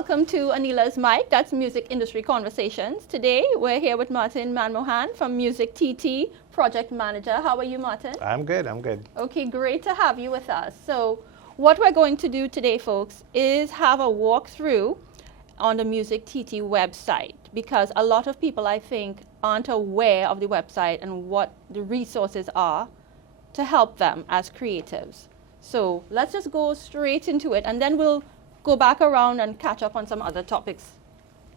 welcome to Aneela's Mic. That's Music Industry Conversations. Today, we're here with Maarten Manmohan from MusicTT, Project Manager. How are you, Maarten? I'm good. Okay, great to have you with us. So, what we're going to do today, folks, is have a walkthrough on the MusicTT website, because a lot of people, I think, aren't aware of the website and what the resources are to help them as creatives. So, let's just go straight into it, and then we'll go back around and catch up on some other topics.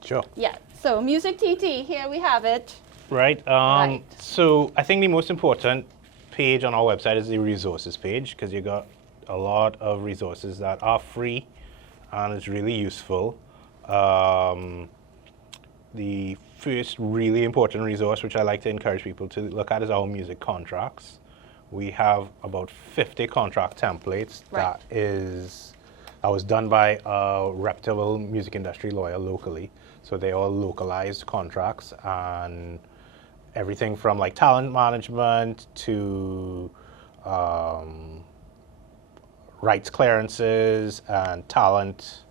Sure. Yeah, so MusicTT, here we have it. Right. Right. So I think the most important page on our website is the resources page, because you got a lot of resources that are free and it's really useful. The first really important resource, which I like to encourage people to look at, is our music contracts. We have about 50 contract templates. Right. That was done by a reputable music industry lawyer locally. So they all localized contracts, and everything from like talent management to rights clearances and talent,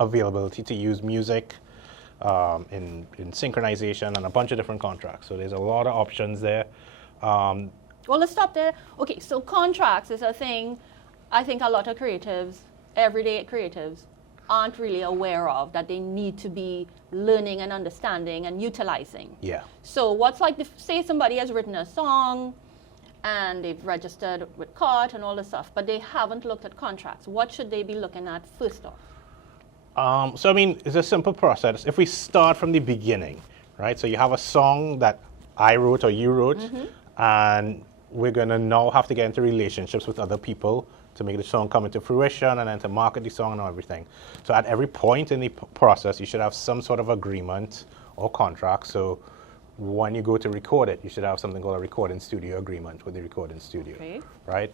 availability to use music in synchronization, and a bunch of different contracts. So there's a lot of options there. Well, let's stop there. Okay, so contracts is a thing I think a lot of creatives, everyday creatives, aren't really aware of, that they need to be learning and understanding and utilizing. Yeah. So what's like, say somebody has written a song and they've registered with court and all this stuff, but they haven't looked at contracts. What should they be looking at first off? So I mean, it's a simple process. If we start from the beginning, right? So you have a song that I wrote or you wrote, and we're going to now have to get into relationships with other people to make the song come into fruition and then to market the song and everything. So at every point in the process, you should have some sort of agreement or contract. So when you go to record it, you should have something called a recording studio agreement with the recording studio, Okay. right?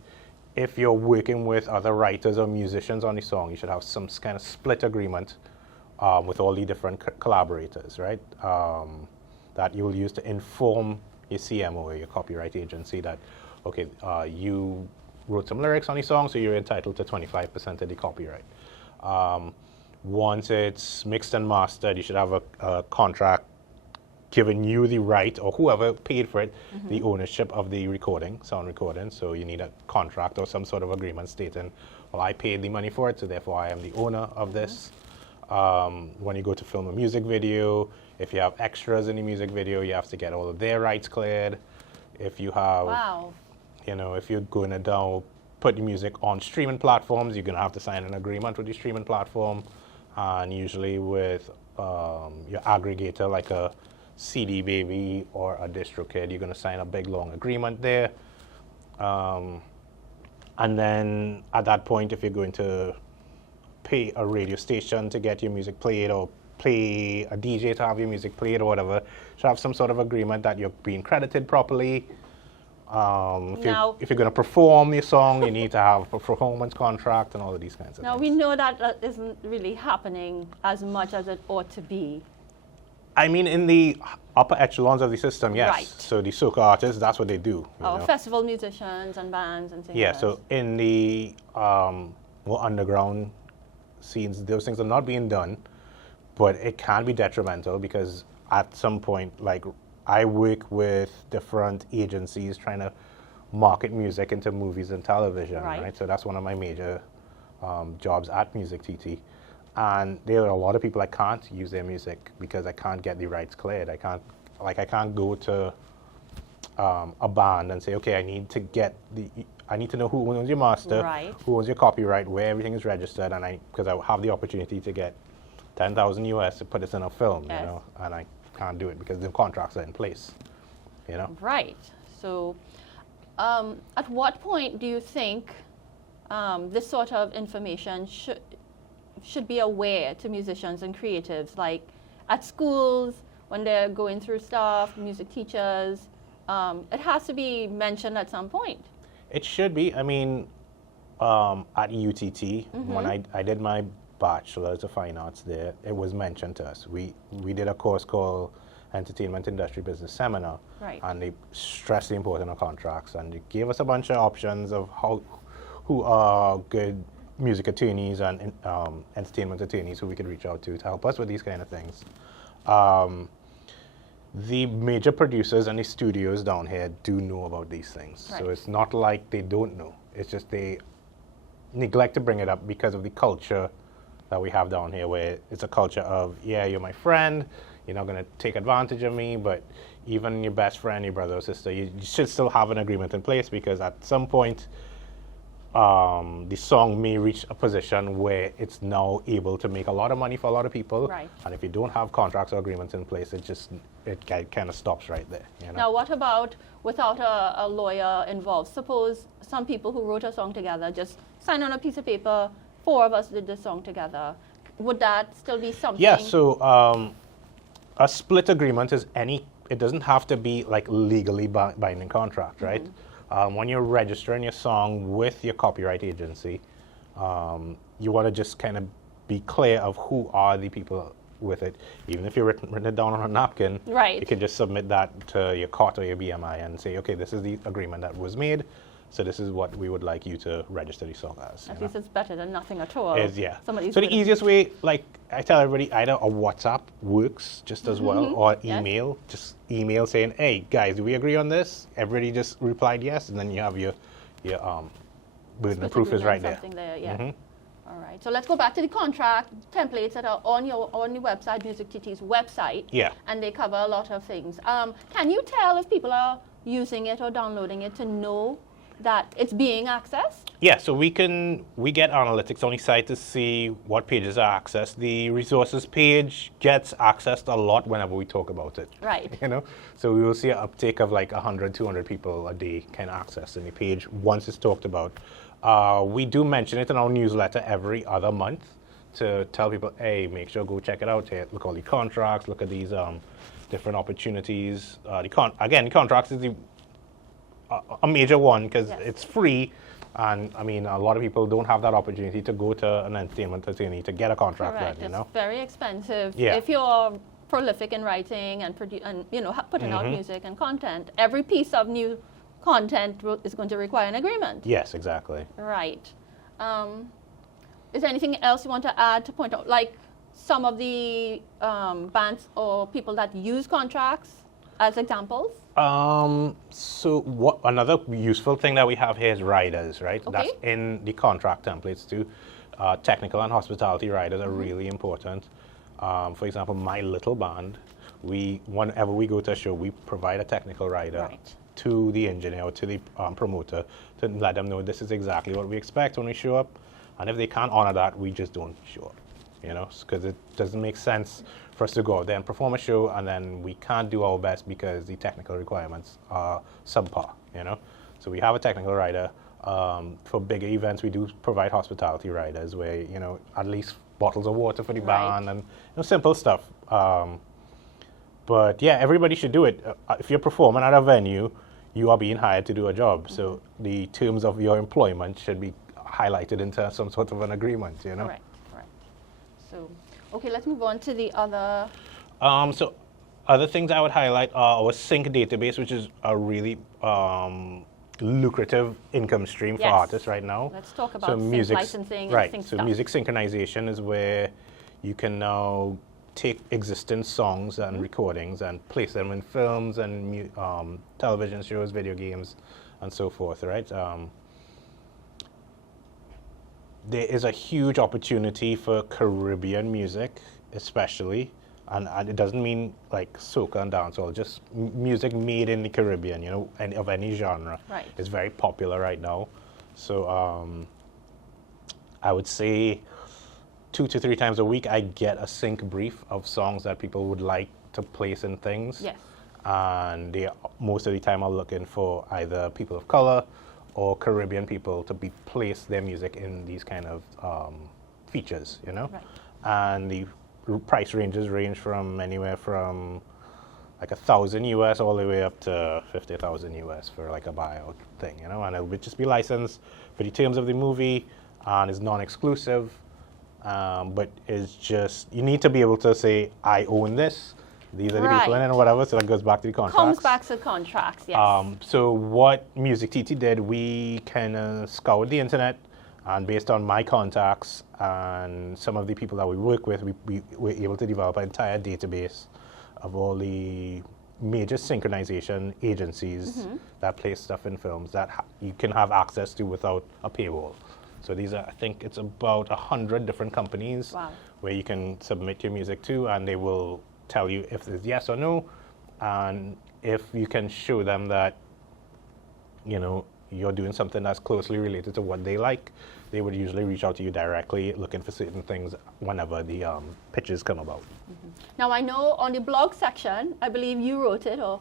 If you're working with other writers or musicians on the song, you should have some kind of split agreement with all the different collaborators, right? That you'll use to inform your CMO or your copyright agency that, okay, you wrote some lyrics on the song, so you're entitled to 25% of the copyright. Once it's mixed and mastered, you should have a contract giving you the right, or whoever paid for it, the ownership of the recording, sound recording. So you need a contract or some sort of agreement stating, well, I paid the money for it, so therefore I am the owner of this. When you go to film a music video, if you have extras in the music video, you have to get all of their rights cleared. If you have, if you're going to now put the music on streaming platforms, you're going to have to sign an agreement with the streaming platform. And usually with your aggregator, like a CD Baby or a DistroKid, you're going to sign a big long agreement there. And then at that point, if you're going to pay a radio station to get your music played, or pay a DJ to have your music played, or whatever, should have some sort of agreement that you're being credited properly. If you're going to perform your song, you need to have a performance contract and all of these kinds of things. Now, we know that isn't really happening as much as it ought to be. I mean, in the upper echelons of the system, yes. Right. So the soca artists, that's what they do. Festival musicians and bands and things. Yeah, like so in the more underground scenes, those things are not being done, but it can be detrimental, because at some point, like, I work with different agencies trying to market music into movies and television, right? So that's one of my major jobs at MusicTT. And there are a lot of people I can't use their music because I can't get the rights cleared. I can't go to a band and say, okay, I need to know who owns your master, who owns your copyright, where everything is registered, and because I have the opportunity to get 10,000 US to put this in a film, Yes. and I can't do it because the contracts are in place, Right. So, at what point do you think this sort of information should be aware to musicians and creatives, like at schools when they're going through stuff, music teachers? It has to be mentioned at some point. It should be. I mean, at UTT, when I did my Bachelor's of Fine Arts there, it was mentioned to us. We did a course called Entertainment Industry Business Seminar, and they stressed the importance of contracts, and they gave us a bunch of options of who are good music attorneys and entertainment attorneys who we could reach out to help us with these kind of things. The major producers and the studios down here do know about these things. Right. So it's not like they don't know. It's just they neglect to bring it up because of the culture that we have down here, where it's a culture of, yeah, you're my friend, you're not going to take advantage of me, but even your best friend, your brother or sister, you should still have an agreement in place, because at some point, the song may reach a position where it's now able to make a lot of money for a lot of people. Right. And if you don't have contracts or agreements in place, it kind of stops right there. You know? Now, what about without a lawyer involved? Suppose some people who wrote a song together just signed on a piece of paper, 4 of us did the song together. Would that still be something? Yeah, so a split agreement is it doesn't have to be like legally binding contract, right? When you're registering your song with your copyright agency, you want to just kind of be clear of who are the people with it. Even if you've written it down on a napkin, right, you can just submit that to your COT or your BMI and say, okay, this is the agreement that was made, so this is what we would like you to register the song as. At least it's better than nothing at all. Yeah. Somebody's so the easiest way, like I tell everybody, either a WhatsApp works just as well, or email. Yes. Just email saying, hey, guys, do we agree on this? Everybody just replied yes, and then you have your burden of proof is right there. Yeah. All right, so let's go back to the contract templates that are on your website, MusicTT's website. Yeah. And they cover a lot of things. Can you tell if people are using it or downloading it to know that it's being accessed? Yeah, so we get analytics on the site to see what pages are accessed. The resources page gets accessed a lot whenever we talk about it. Right. You know, so we will see an uptake of like 100, 200 people a day can access the page once it's talked about. We do mention it in our newsletter every other month to tell people, hey, make sure go check it out. Hey, look at all the contracts, look at these different opportunities. The contracts is a major one because it's free, and I mean a lot of people don't have that opportunity to go to an entertainment attorney to get a contract done. You know, it's very expensive. Yeah. If you're prolific in writing and putting out music and content, every piece of new content is going to require an agreement. Yes, exactly. Right. Is there anything else you want to add to point out, like some of the bands or people that use contracts as examples? So what another useful thing that we have here is riders, right? Okay. That's in the contract templates too. Technical and hospitality riders are really important. For example, my little band, whenever we go to a show, we provide a technical rider to the engineer or to the promoter to let them know this is exactly what we expect when we show up. And if they can't honor that, we just don't show up, you know, because it doesn't make sense for us to go out there and perform a show and then we can't do our best because the technical requirements are subpar, you know. So we have a technical rider. For bigger events, we do provide hospitality riders where, you know, at least bottles of water for the band and simple stuff. But yeah, everybody should do it. If you're performing at a venue, you are being hired to do a job. So the terms of your employment should be highlighted into some sort of an agreement, you know. Correct. So, okay, let's move on to the other. So other things I would highlight are our sync database, which is a really lucrative income stream for artists right now. Let's talk about sync licensing and sync stuff. So music synchronization is where you can now take existing songs and recordings and place them in films and television shows, video games, and so forth, right? There is a huge opportunity for Caribbean music, especially, and it doesn't mean like soca and dancehall, just music made in the Caribbean, you know, of any genre. Right. It's very popular right now. So I would say 2 to 3 times a week, I get a sync brief of songs that people would like to place in things. Yes. And most of the time, I'm looking for either people of color or Caribbean people to place their music in these kind of features, you know? Right. And the price ranges range from anywhere from like $1,000 US all the way up to $50,000 US for like a buyout thing, you know? And it would just be licensed for the terms of the movie, and it's non-exclusive, but it's just, you need to be able to say, I own this, these are the people in it, or whatever, so that goes back to the contracts. Comes back to contracts, yes. So what MusicTT did, we kind of scoured the internet And based on my contacts and some of the people that we work with, we were able to develop an entire database of all the major synchronization agencies that place stuff in films that you can have access to without a paywall. So these are, I think it's about 100 different companies where you can submit your music to, and they will tell you if it's yes or no, and if you can show them that, you know, you're doing something that's closely related to what they like, they would usually reach out to you directly looking for certain things whenever the pitches come about. Now, I know on the blog section, I believe you wrote it, or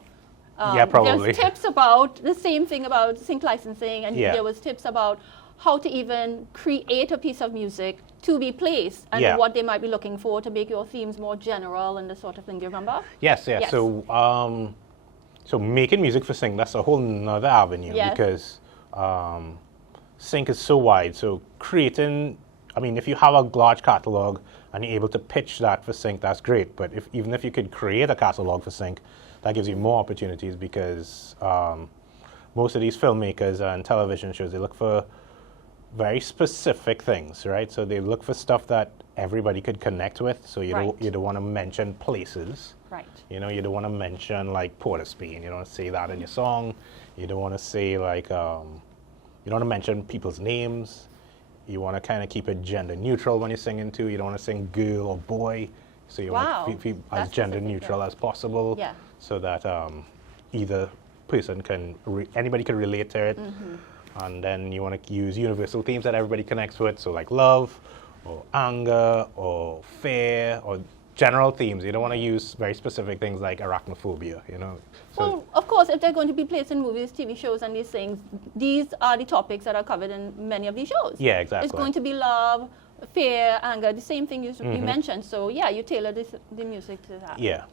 yeah, probably. there's tips about the same thing about sync licensing, and there was tips about how to even create a piece of music to be placed, and what they might be looking for to make your themes more general and the sort of thing. Do you remember? Yes. So, so making music for sync, that's a whole nother avenue because sync is so wide. So creating, I mean, if you have a large catalog and you're able to pitch that for sync, that's great. But even if you could create a catalog for sync, that gives you more opportunities because most of these filmmakers and television shows, they look for very specific things, right? So they look for stuff that everybody could connect with. So you don't want to mention places. Right. You know, you don't want to mention like Port of Spain. You don't want to say that in your song. You don't want to say like, you don't want to mention people's names. You want to kind of keep it gender neutral when you're singing too. You don't want to sing girl or boy. So you want to be as gender neutral as possible. Yeah. So that either person can, anybody can relate to it. And then you want to use universal themes that everybody connects with. So like love or anger or fear or general themes. You don't want to use very specific things like arachnophobia, you know. So well, of course, if they're going to be placed in movies, TV shows, and these things, these are the topics that are covered in many of these shows. Yeah, exactly. It's going to be love, fear, anger, the same thing you mentioned. So yeah, you tailor the music to that. Yeah.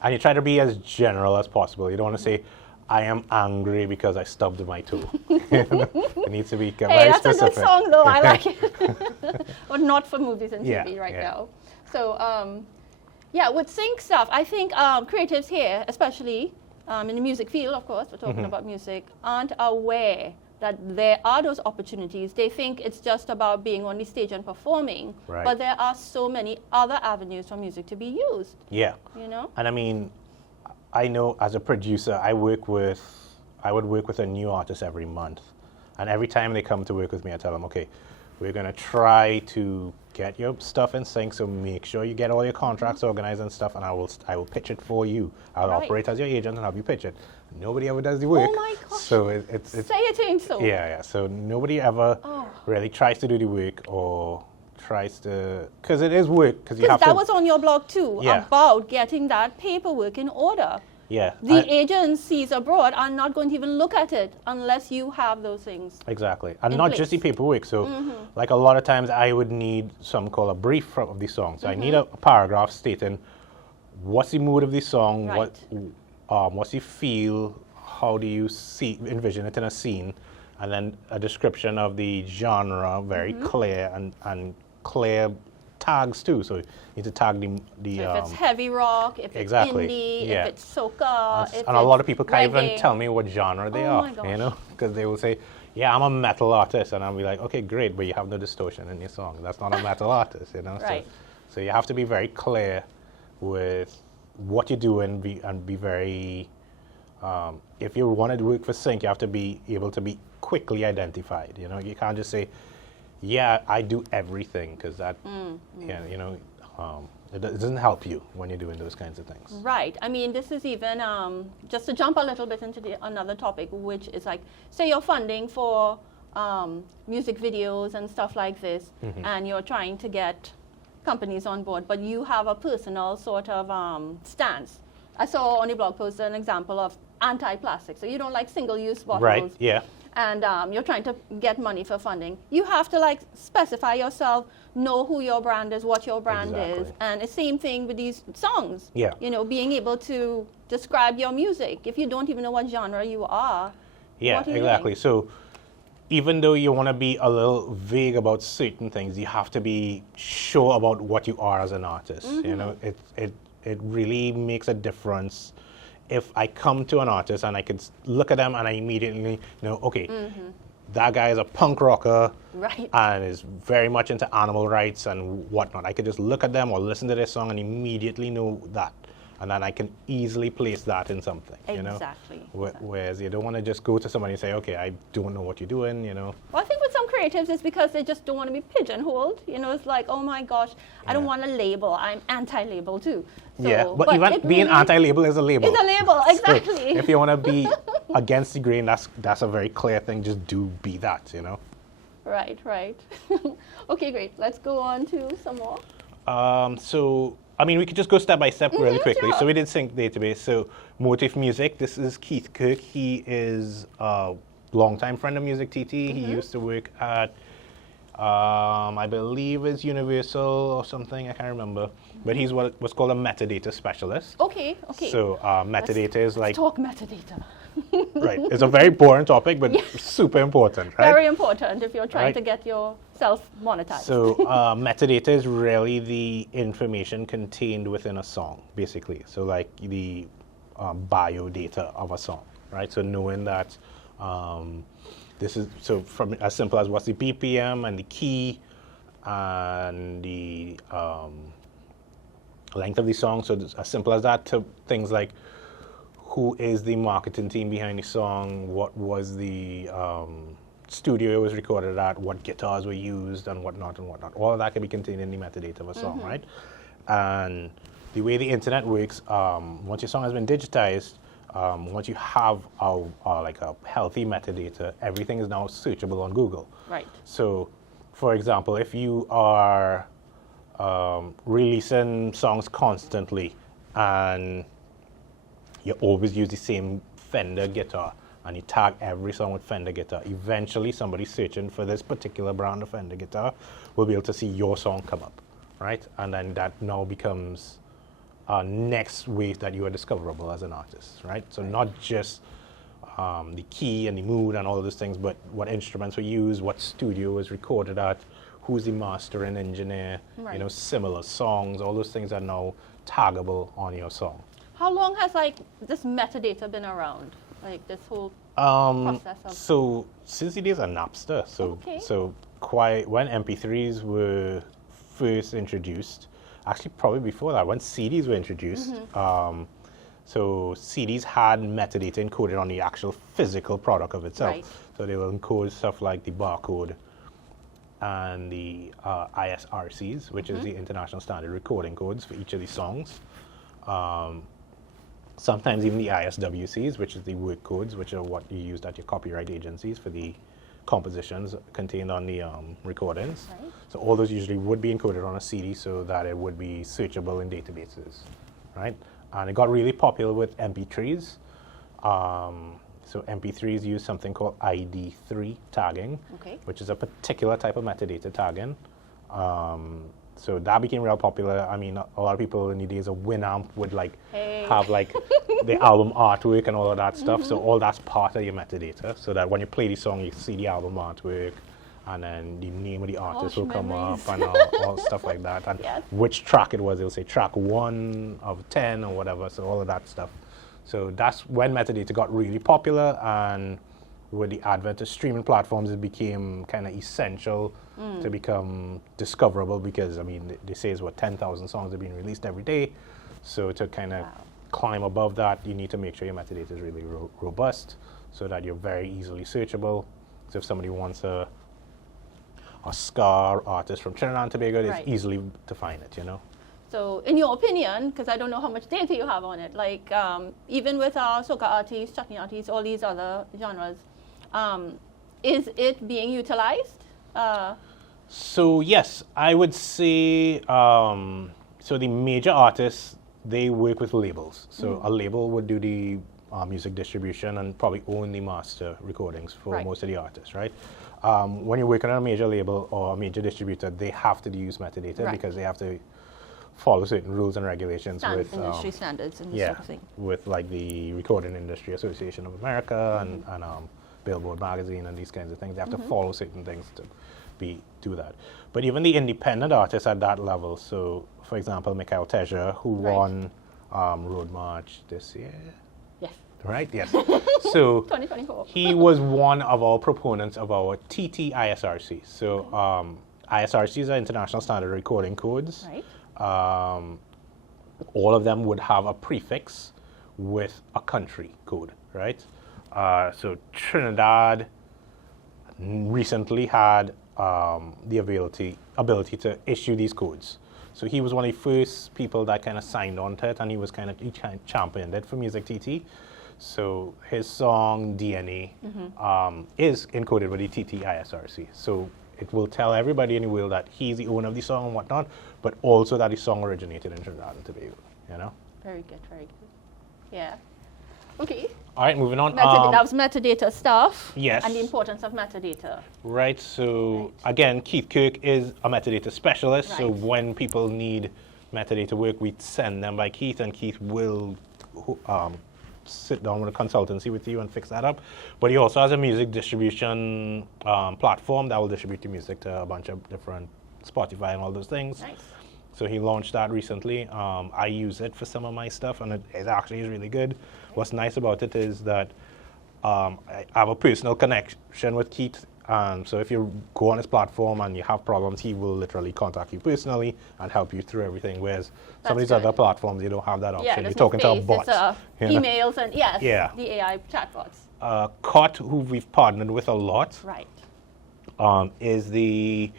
And you try to be as general as possible. You don't want to say, I am angry because I stubbed my toe. It needs to be very specific. That's a good song though, I like it. But not for movies and TV right now. So yeah, with sync stuff, I think creatives here, especially in the music field, of course, we're talking about music, aren't aware that there are those opportunities. They think it's just about being on the stage and performing, but there are so many other avenues for music to be used. Yeah. You know? And I mean, I know as a producer, I would work with a new artist every month. And every time they come to work with me, I tell them, okay, we're going to try to get your stuff in sync, so make sure you get all your contracts organized and stuff, and I will pitch it for you. I'll operate as your agent and have you pitch it. Nobody ever does the work. Oh my gosh. So it's say it ain't so. Yeah. So nobody ever really tries to do the work or tries to, because it is work. Because that was on your blog too, about getting that paperwork in order. Yeah. The agencies abroad are not going to even look at it unless you have those things. Exactly. And not just the paperwork. So like a lot of times I would need something called a brief of the song. So I need a paragraph stating what's the mood of the song, what's the feel, how do you envision it in a scene, and then a description of the genre, very clear and clear tags too. So you need to tag the so if it's heavy rock, if it's indie, if it's soca, and a lot of people can't even tell me what genre they are, you know, because they will say, yeah, I'm a metal artist, and I'll be like, okay, great, but you have no distortion in your song. That's not a metal artist, you know. So you have to be very clear with what you do and be very. If you want to work for sync, you have to be able to be quickly identified. You know, you can't just say, yeah, I do everything, because that, you know, it doesn't help you when you're doing those kinds of things. Right. I mean, this is even, just to jump a little bit into another topic, which is like, say you're funding for music videos and stuff like this, and you're trying to get companies on board, but you have a personal sort of stance. I saw on your blog post an example of anti-plastic. So you don't like single-use bottles. Right, yeah. And you're trying to get money for funding. You have to like specify yourself, know who your brand is, what your brand is. And the same thing with these songs. Yeah. You know, being able to describe your music. If you don't even know what genre you are. Yeah, exactly. So even though you want to be a little vague about certain things, you have to be sure about what you are as an artist. You know, it really makes a difference if I come to an artist and I could look at them and I immediately know, okay, that guy is a punk rocker Right. and is very much into animal rights and whatnot. I could just look at them or listen to their song and immediately know that. And then I can easily place that in something, you know? Exactly. Whereas you don't want to just go to somebody and say, okay, I don't know what you're doing, you know? Well, I think with some creatives, it's because they just don't want to be pigeonholed. You know, it's like, oh my gosh, I don't want a label. I'm anti-label too. So, Yeah, but even being anti-label is a label. It's a label, exactly. So if you want to be against the grain, that's a very clear thing. Just do be that, you know? Right, right. Okay, great. Let's go on to some more. So, I mean, we could just go step by step really quickly. Sure. So we did sync database. So Motive Music, this is Keith Kirk. He is a longtime friend of MusicTT. He used to work at, I believe it's Universal or something, I can't remember. But he's what's called a metadata specialist. Okay, okay. So metadata is like, Let's talk metadata. right, it's a very boring topic, but super important, right? Very important if you're trying Right. to get yourself monetized. So metadata is really the information contained within a song, basically. So like the bio data of a song, right? So knowing that this is, so from as simple as what's the BPM and the key and the length of the song. So as simple as that to things like who is the marketing team behind the song, what was the studio it was recorded at, what guitars were used, and whatnot and whatnot. All of that can be contained in the metadata of a song, right? And the way the internet works, once your song has been digitized, once you have like a healthy metadata, everything is now searchable on Google. Right. So, for example, if you are releasing songs constantly and you always use the same Fender guitar and you tag every song with Fender guitar, eventually somebody searching for this particular brand of Fender guitar will be able to see your song come up, right? And then that now becomes next way that you are discoverable as an artist, right? So not just the key and the mood and all of those things, but what instruments were used, what studio was recorded at, who's the mastering engineer, Right. you know, similar songs, all those things are now taggable on your song. How long has like this metadata been around? Like this whole process of So since the days of Napster, Okay. so quite when MP3s were first introduced, actually probably before that, when CDs were introduced, so CDs had metadata encoded on the actual physical product of itself. Right. So they will encode stuff like the barcode and the ISRCs, which is the International Standard Recording Codes for each of these songs. Sometimes even the ISWCs, which is the work codes, which are what you used at your copyright agencies for the compositions contained on the recordings. Right. So all those usually would be encoded on a CD so that it would be searchable in databases, right? And it got really popular with MP3s. So MP3s use something called ID3 tagging, Okay. which is a particular type of metadata tagging. So that became real popular. I mean, a lot of people in the days of Winamp would like Hey. have like the album artwork and all of that stuff. So all that's part of your metadata. So that when you play the song, you see the album artwork, and then the name of the artist Gosh, will come memories. up and all stuff like that. And Yes. which track it was, it'll say track 1 of 10 or whatever. So all of that stuff. So that's when metadata got really popular, and with the advent of streaming platforms, it became kind of essential to become discoverable because, I mean, they say it's what 10,000 songs are being released every day. So to kind of climb above that, you need to make sure your metadata is really robust so that you're very easily searchable. So if somebody wants a ska artist from Trinidad and Tobago, it's Right. easily to find it, you know? So, in your opinion, because I don't know how much data you have on it, like even with our soca artists, chutney artists, all these other genres, is it being utilized? So yes, I would say so the major artists, they work with labels. So a label would do the music distribution and probably own the master recordings for Right. most of the artists, right? When you're working on a major label or a major distributor, they have to use metadata Right. because they have to follow certain rules and regulations with industry standards and this yeah, sort of thing. with like the Recording Industry Association of America and Billboard Magazine and these kinds of things. They have to follow certain things to do that. But even the independent artists at that level, so for example, Michael Teja, who Right. won Road March this year, Yes. right? Yes. So 2024. he was one of our proponents of our TT ISRC. So ISRCs are International Standard Recording Codes. Right. All of them would have a prefix with a country code, right? So Trinidad recently had the ability to issue these codes. So he was one of the first people that kind of signed on to it, and he kind of championed it for MusicTT. So his song DNA is encoded with the TT ISRC. So it will tell everybody in the world that he's the owner of the song and whatnot, but also that the song originated in Trinidad and Tobago, you know? Very good, very good. Yeah. Okay. All right, moving on. That was metadata stuff. Yes. And the importance of metadata. Right, so again, Keith Kirk is a metadata specialist, so Right. when people need metadata work, we send them by Keith, and Keith will sit down with a consultancy with you and fix that up. But he also has a music distribution platform that will distribute the music to a bunch of different Spotify and all those things. Nice. So he launched that recently. I use it for some of my stuff, and it actually is really good. What's nice about it is that I have a personal connection with Keith. So if you go on his platform and you have problems, he will literally contact you personally and help you through everything. Whereas some of these other platforms, you don't have that option. Yeah, You're there's talking no to a face, bot. it's emails and the AI chatbots. COT, who we've partnered with a lot, Right. is the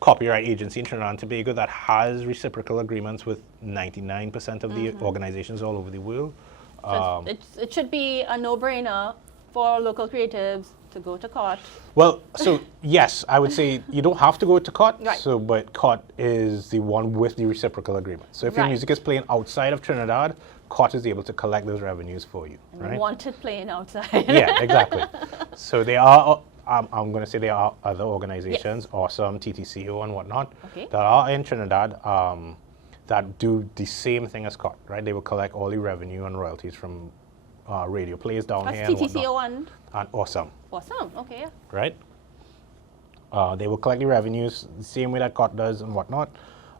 copyright agency in Trinidad and Tobago that has reciprocal agreements with 99% of the organizations all over the world. So it should be a no-brainer for local creatives to go to COT. Well, so yes, I would say you don't have to go to COT, Right. but COT is the one with the reciprocal agreement. So if your Right. music is playing outside of Trinidad, COT is able to collect those revenues for you, And right? want it playing outside. Yeah, exactly. So they are, I'm going to say there are other organizations, Awesome, TTCO and whatnot, that are in Trinidad that do the same thing as COT, right? They will collect all the revenue and royalties from radio plays down That's here and TTCO whatnot. And Awesome. Awesome. Okay. Yeah. Right? They will collect the revenues the same way that COT does and whatnot.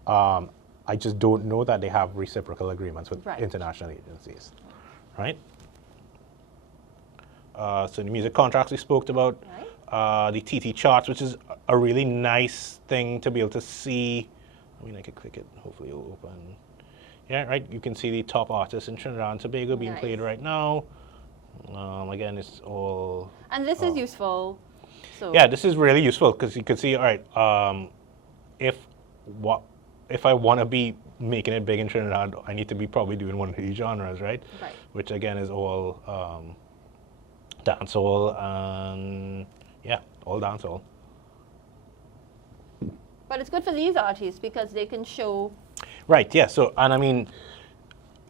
I just don't know that they have reciprocal agreements with international agencies, right? So the music contracts we spoke about, the TT charts, which is a really nice thing to be able to see. I mean, I could click it, hopefully it'll open. Yeah, right, you can see the top artists in Trinidad and Tobago being played right now. Again, it's all... And this is useful. So yeah, this is really useful because you can see, all right, if I want to be making it big in Trinidad, I need to be probably doing one of these genres, right? Right. Which again is all dancehall and yeah, all dancehall. But it's good for these artists because they can show. Right. Yeah. So, and I mean,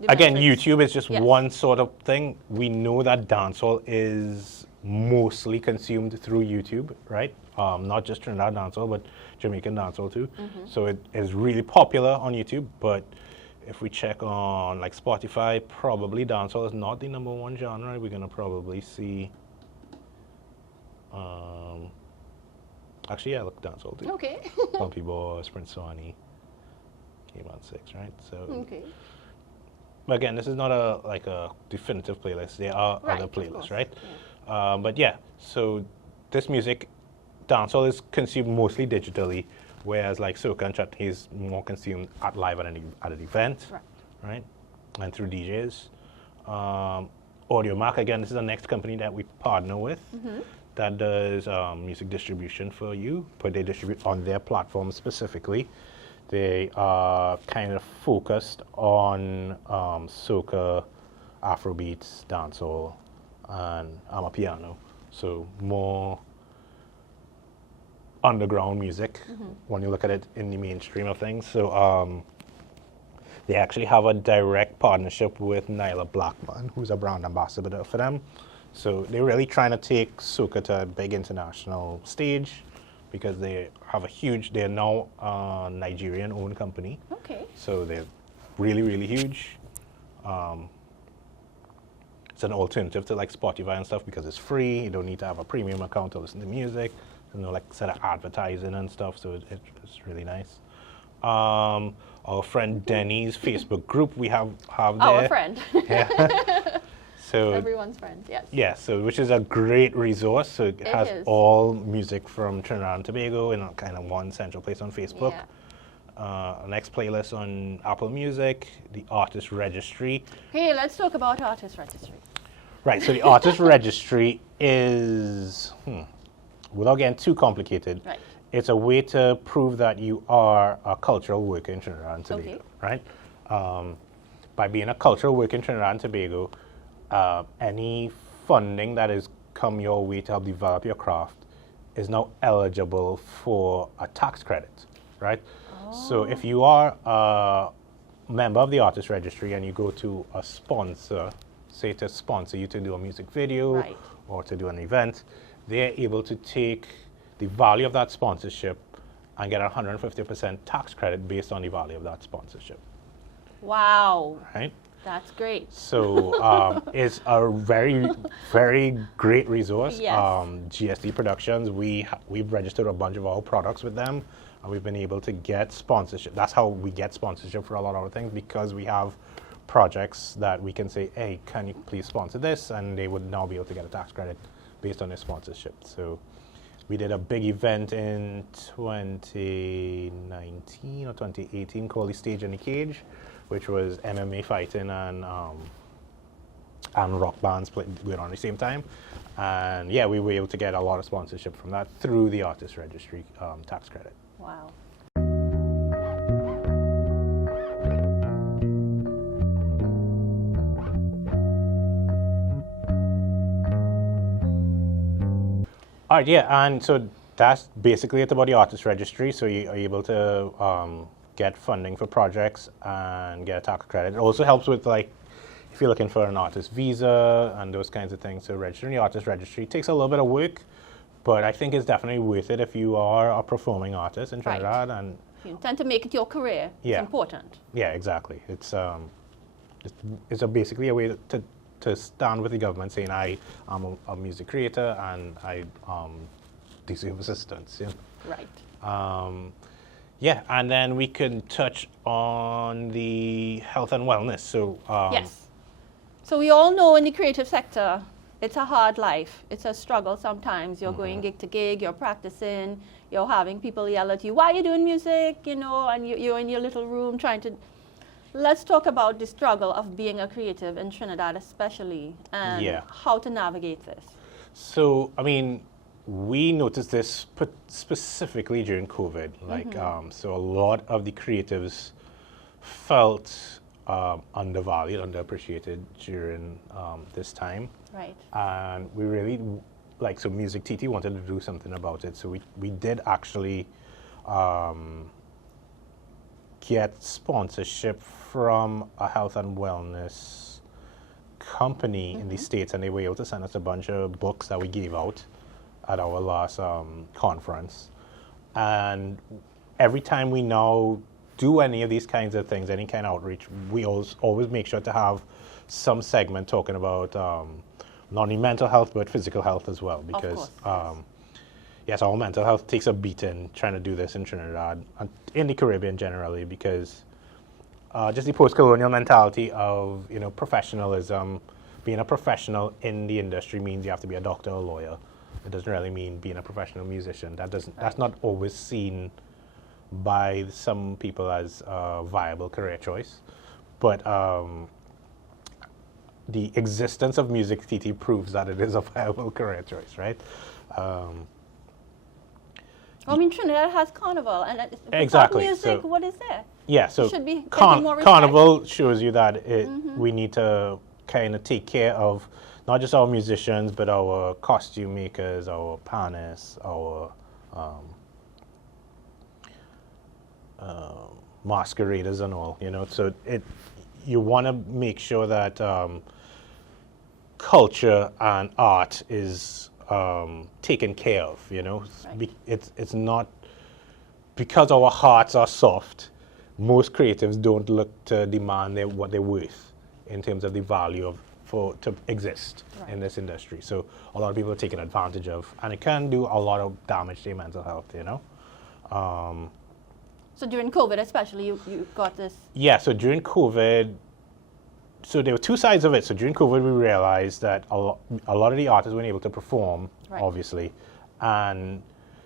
again, YouTube is just one sort of thing. We know that dancehall is mostly consumed through YouTube, right? Not just Trinidad dancehall, but Jamaican dancehall too. So it is really popular on YouTube. But if we check on like Spotify, probably dancehall is not the #1 genre. We're gonna probably see. Actually, yeah, look, dancehall too. Okay. Bumpy Boss, Prince Swanee, came on 6, right? So. Okay. But again, this is not a definitive playlist. There are other playlists, right? Yeah. But yeah, so this music, dancehall is consumed mostly digitally, whereas like soca and chutney is more consumed live at an event, right? And through DJs. AudioMac, again, this is the next company that we partner with that does music distribution for you, but they distribute on their platform specifically. They are kind of focused on soca, Afrobeats, dancehall, and amapiano. So more underground music when you look at it in the mainstream of things. So they actually have a direct partnership with Nyla Blackman, who's a brand ambassador for them. So they're really trying to take soca to a big international stage, because they have they're now a Nigerian-owned company. Okay. So they're really, really huge. It's an alternative to like Spotify and stuff because it's free. You don't need to have a premium account to listen to music. There's no like set of advertising and stuff, so it's really nice. Our friend Denny's Facebook group we have there. Our friend. Yeah. So Everyone's friend, yes. yeah, so which is a great resource. So it has is. all music from Trinidad and Tobago in a kind of one central place on Facebook. Yeah. Next playlist on Apple Music, the artist registry. Hey, let's talk about artist registry. Right, so the artist registry is, without getting too complicated, Right. it's a way to prove that you are a cultural worker in Trinidad and Tobago, Okay. right? By being a cultural worker in Trinidad and Tobago, any funding that has come your way to help develop your craft is now eligible for a tax credit, right? So if you are a member of the artist registry and you go to a sponsor, say to sponsor you to do a music video Right. or to do an event, they're able to take the value of that sponsorship and get a 150% tax credit based on the value of that sponsorship, Wow, right? that's great. So it's a very, very great resource. Yes. GSD Productions, we've registered a bunch of our products with them, and we've been able to get sponsorship. That's how we get sponsorship for a lot of our things, because we have projects that we can say, hey, can you please sponsor this? And they would now be able to get a tax credit based on their sponsorship. So we did a big event in 2019 or 2018 called The Stage and the Cage, which was MMA fighting and rock bands going on at the same time. And yeah, we were able to get a lot of sponsorship from that through the artist registry tax credit. Wow. All right, yeah, and so that's basically it about the artist registry. So you are able to get funding for projects and get a tax credit. It also helps with, like, if you're looking for an artist visa and those kinds of things. So registering the artist registry takes a little bit of work, but I think it's definitely worth it if you are a performing artist in Trinidad. Right. And You intend to make it your career. Yeah. It's important. yeah, exactly. It's basically a way to stand with the government saying, I am a music creator and I deserve assistance. Yeah. Right. Yeah, and then we can touch on the health and wellness. So Yes. So we all know in the creative sector, it's a hard life. It's a struggle sometimes. You're going gig to gig, you're practicing, you're having people yell at you, why are you doing music? You know, and you're in your little room trying to... Let's talk about the struggle of being a creative in Trinidad especially, and Yeah. how to navigate this. So, I mean, we noticed this specifically during COVID. Like, so a lot of the creatives felt undervalued, underappreciated during this time. Right. And we really, like, so MusicTT wanted to do something about it. So we did actually get sponsorship from a health and wellness company in the States, and they were able to send us a bunch of books that we gave out at our last conference. And every time we now do any of these kinds of things, any kind of outreach, we always make sure to have some segment talking about not only mental health but physical health as well, because yes, our mental health takes a beating trying to do this in Trinidad and in the Caribbean generally, because just the post-colonial mentality of, you know, professionalism. Being a professional in the industry means you have to be a doctor or a lawyer. It doesn't really mean being a professional musician. That's not always seen by some people as a viable career choice. But the existence of MusicTT proves that it is a viable career choice, right? I mean, Trinidad has Carnival, and without Exactly. music, So- what is there? Yeah, so Should be getting more respect. Carnival shows you that we need to kind of take care of not just our musicians, but our costume makers, our panists, our masqueraders and all, you know. So you want to make sure that culture and art is taken care of, you know. Right. It's not, because our hearts are soft, most creatives don't look to demand what they're worth in terms of the value to exist in this industry. So a lot of people are taken advantage of, and it can do a lot of damage to your mental health, you know. So during COVID especially, you got this... Yeah, so during COVID, so there were two sides of it. So during COVID, we realized that a lot of the artists weren't able to perform, Right. obviously, and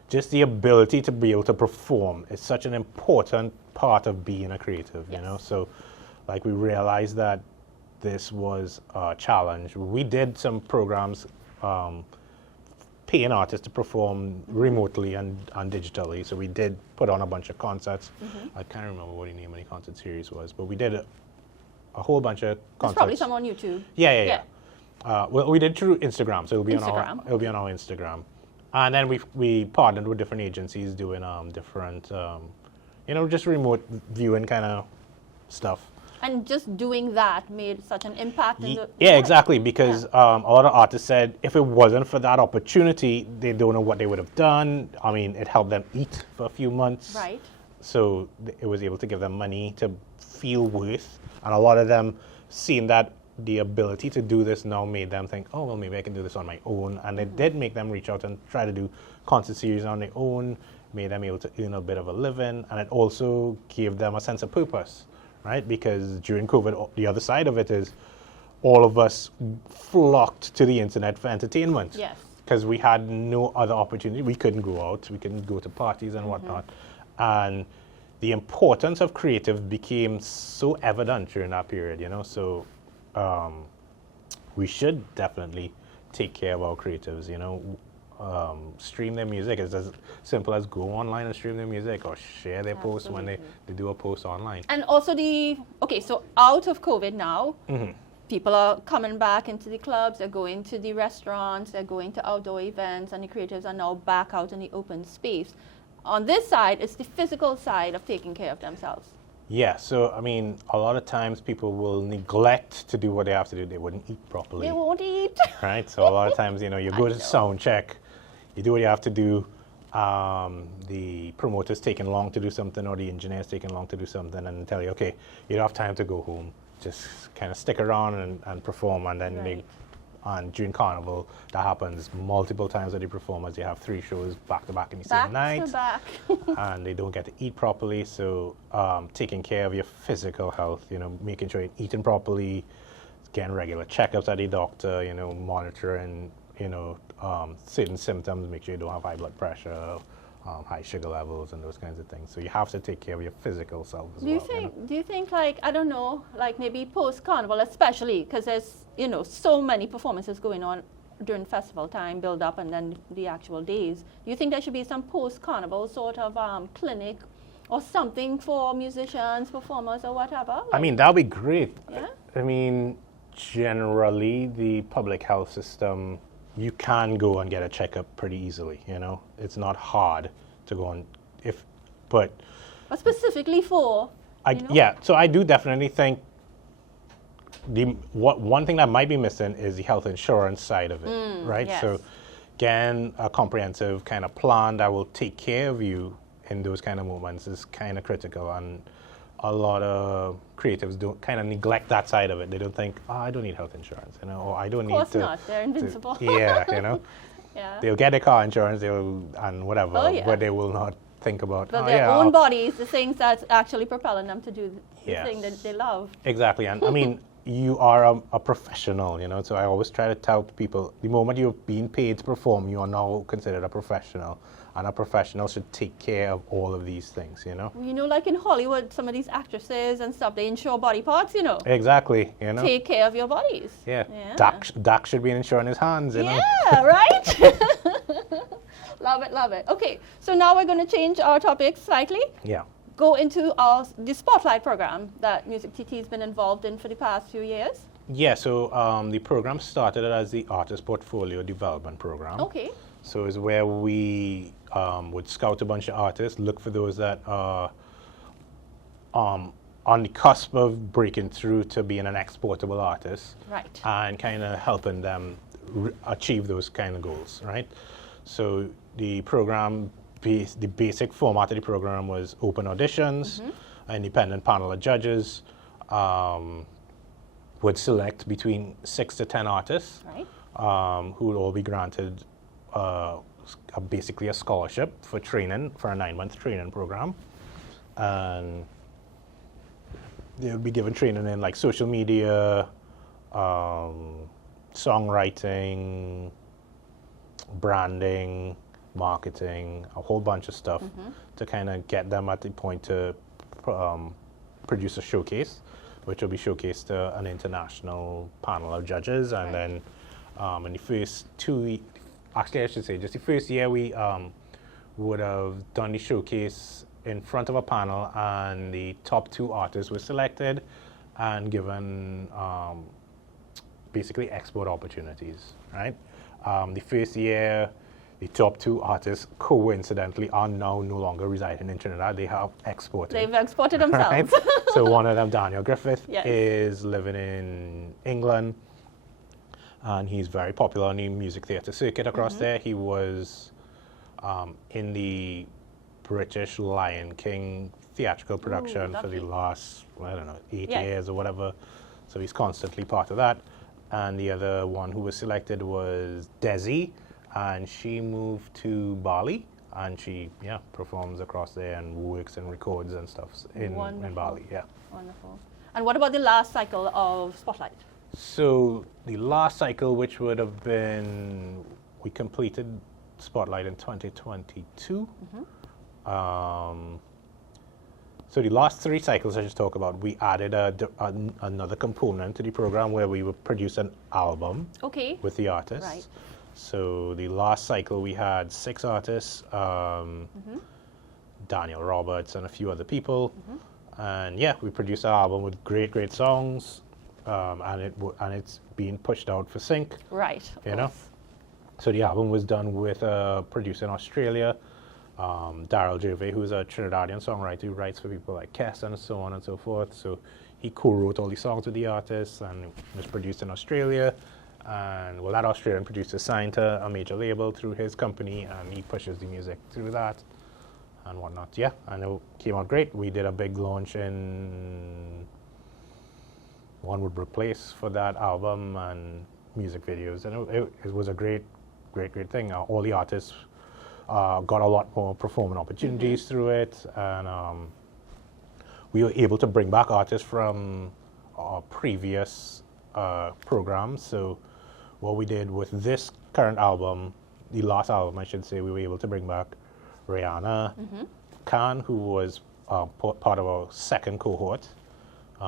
just the ability to be able to perform is such an important part of being a creative, you know. Yes. So, like, we realized that this was a challenge. We did some programs paying artists to perform remotely and digitally. So we did put on a bunch of concerts. I can't remember what the name of the concert series was, but we did a whole bunch of There's concerts. probably some on YouTube. Yeah. Well, we did through Instagram, so it'll be Instagram. it'll be on our Instagram, and then we partnered with different agencies doing different, just remote viewing kind of stuff. And just doing that made such an impact in the Yeah, exactly, because a lot of artists said if it wasn't for that opportunity, they don't know what they would have done. I mean, it helped them eat for a few months. Right. So it was able to give them money to feel worth. And a lot of them, seeing that the ability to do this now made them think, oh, well, maybe I can do this on my own. And it did make them reach out and try to do concert series on their own, made them able to earn a bit of a living. And it also gave them a sense of purpose. Right? Because during COVID, the other side of it is all of us flocked to the internet for entertainment. Yes. Because we had no other opportunity. We couldn't go out. We couldn't go to parties and whatnot. And the importance of creative became so evident during that period, you know. So we should definitely take care of our creatives, you know. Stream their music. It's as simple as go online and stream their music or share their posts when they do a post online. And also so out of COVID now, people are coming back into the clubs, they're going to the restaurants, they're going to outdoor events, and the creatives are now back out in the open space. On this side, it's the physical side of taking care of themselves. Yeah, so I mean, a lot of times people will neglect to do what they have to do. They wouldn't eat properly. They won't eat. Right? So a lot of times, you go to sound check, you do what you have to do. The promoter's taking long to do something, or the engineer's taking long to do something, and tell you, okay, you don't have time to go home. Just kind of stick around and perform, and then and during Carnival, that happens multiple times with the performers. They have 3 shows back to back in the same night, and they don't get to eat properly. So taking care of your physical health, making sure you're eating properly, getting regular checkups at the doctor, monitoring, certain symptoms, make sure you don't have high blood pressure, high sugar levels, and those kinds of things. So you have to take care of your physical self as well. Do you think, like, I don't know, like maybe post-Carnival especially, because there's, so many performances going on during festival time, build up, and then the actual days. Do you think there should be some post-Carnival sort of clinic or something for musicians, performers, or whatever? Like, I mean, that would be great. Yeah? I mean, generally, the public health system, you can go and get a checkup pretty easily, It's not hard to go on, but specifically for, Yeah, so I do definitely think one thing that might be missing is the health insurance side of it, right? Yes. So again, a comprehensive kind of plan that will take care of you in those kind of moments is kind of critical, and a lot of creatives don't kind of neglect that side of it. They don't think, I don't need health insurance, or I don't need to. Of course not. They're invincible. Yeah. They'll get their car insurance, and whatever, but they will not think about their own bodies, the things that's actually propelling them to do the thing that they love. Exactly, and I mean, you are a professional, so I always try to tell people, the moment you're being paid to perform, you are now considered a professional, and a professional should take care of all of these things, Like in Hollywood, some of these actresses and stuff, they insure body parts, Exactly, Take care of your bodies. Yeah. Dak should be insuring his hands, Yeah, right? Love it. Okay, so now we're going to change our topic slightly. Yeah. Go into the Spotlight program that MusicTT has been involved in for the past few years. Yeah, so the program started as the Artist Portfolio Development Program. Okay. So it's where we would scout a bunch of artists, look for those that are on the cusp of breaking through to being an exportable artist. Right. And kind of helping them achieve those kind of goals, right? So the program, the basic format of the program was open auditions, an independent panel of judges would select between 6 to 10 artists, right, who would all be granted basically a scholarship for training, for a 9-month training program. And they would be given training in like social media, songwriting, branding, marketing, a whole bunch of stuff to kind of get them at the point to produce a showcase, which will be showcased to an international panel of judges. And then in the first 2 actually I should say just the first year, we would have done the showcase in front of a panel, and the top 2 artists were selected and given basically export opportunities, right? The first year, the top 2 artists coincidentally are now no longer residing in Trinidad. They have exported. They've exported themselves. Right? So one of them, Daniel Griffith, Yes. is living in England, and he's very popular on the music theatre circuit across there. He was in the British Lion King theatrical production for the last, I don't know, 8 years or whatever. So he's constantly part of that. And the other one who was selected was Desi, and she moved to Bali, and she performs across there and works and records and stuff in Bali. Yeah. Wonderful. And what about the last cycle of Spotlight? So the last cycle, which would have been, we completed Spotlight in 2022. So the last 3 cycles I just talked about, we added another component to the program where we would produce an album with the artists. Right. So the last cycle we had 6 artists, Daniel Roberts and a few other people, and we produced an album with great songs, and it's being pushed out for sync. Right. You know. So the album was done with a producer in Australia, Daryl Gervais, who's a Trinidadian songwriter who writes for people like Kess and so on and so forth. So he co-wrote all the songs with the artists, and it was produced in Australia. And that Australian producer signed to a major label through his company, and he pushes the music through that and whatnot. Yeah, and it came out great. We did a big launch in Woodbrook Place for that album and music videos, and it was a great thing. All the artists got a lot more performing opportunities through it, and we were able to bring back artists from our previous programs. So what we did with this current album, the last album I should say, we were able to bring back Rihanna Khan, who was part of our second cohort.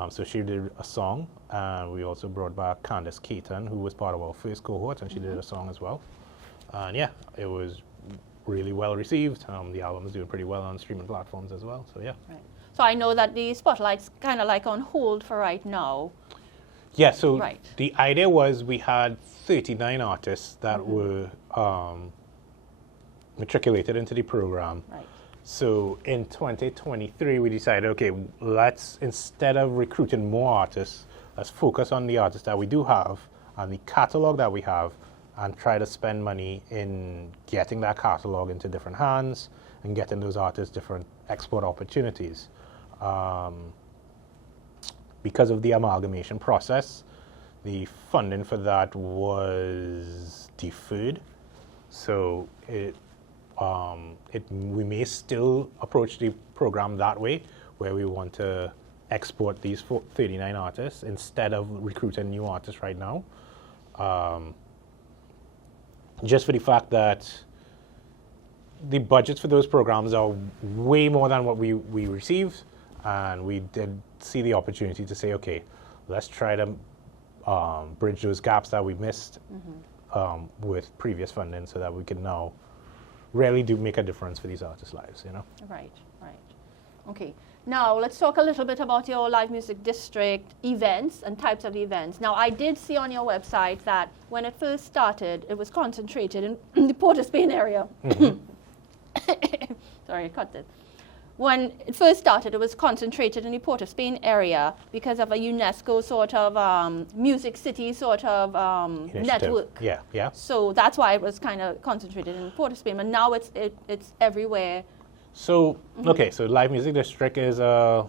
So she did a song, and we also brought back Candace Keaton, who was part of our first cohort, and she did a song as well. And it was really well received. The album is doing pretty well on streaming platforms as well. So Right. So I know that the Spotlight's kind of like on hold for right now. Yeah. So the idea was we had 39 artists that were matriculated into the program. Right. So in 2023, we decided, okay, let's, instead of recruiting more artists, let's focus on the artists that we do have and the catalog that we have, and try to spend money in getting that catalog into different hands and getting those artists different export opportunities. Because of the amalgamation process, the funding for that was deferred. So we may still approach the program that way, where we want to export these 39 artists instead of recruiting new artists right now. Just for the fact that the budgets for those programs are way more than what we received, and we did see the opportunity to say, okay, let's try to bridge those gaps that we missed with previous funding, so that we can now really do make a difference for these artists' lives, you know? Right. Okay. Now, let's talk a little bit about your live music district events and types of events. Now, I did see on your website that when it first started, it was concentrated in the Port of Spain area. Sorry, I cut it. When it first started, it was concentrated in the Port of Spain area because of a UNESCO sort of music city sort of network. Yeah. So that's why it was kind of concentrated in the Port of Spain, but now it's everywhere. So, okay, so Live Music District is a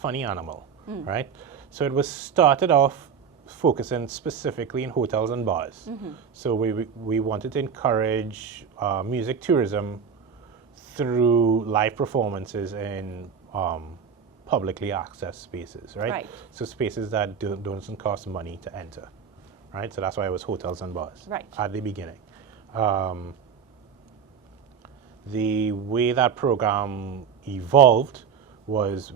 funny animal, right? So it was started off focusing specifically in hotels and bars. So we wanted to encourage music tourism through live performances in publicly accessed spaces, right? Right. So spaces that doesn't cost money to enter, right? So that's why it was hotels and bars Right. at the beginning. The way that program evolved was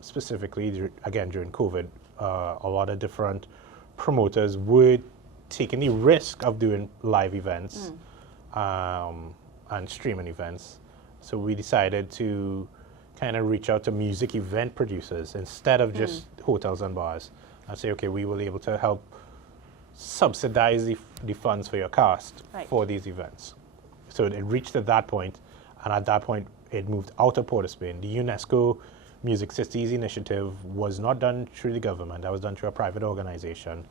specifically, again, during COVID, a lot of different promoters were taking the risk of doing live events and streaming events. So we decided to kind of reach out to music event producers instead of just hotels and bars and say, okay, we will be able to help subsidize the funds for your cast for these events. So it reached at that point, and at that point, it moved out of Port of Spain. The UNESCO MusicTT's initiative was not done through the government. That was done through a private organization.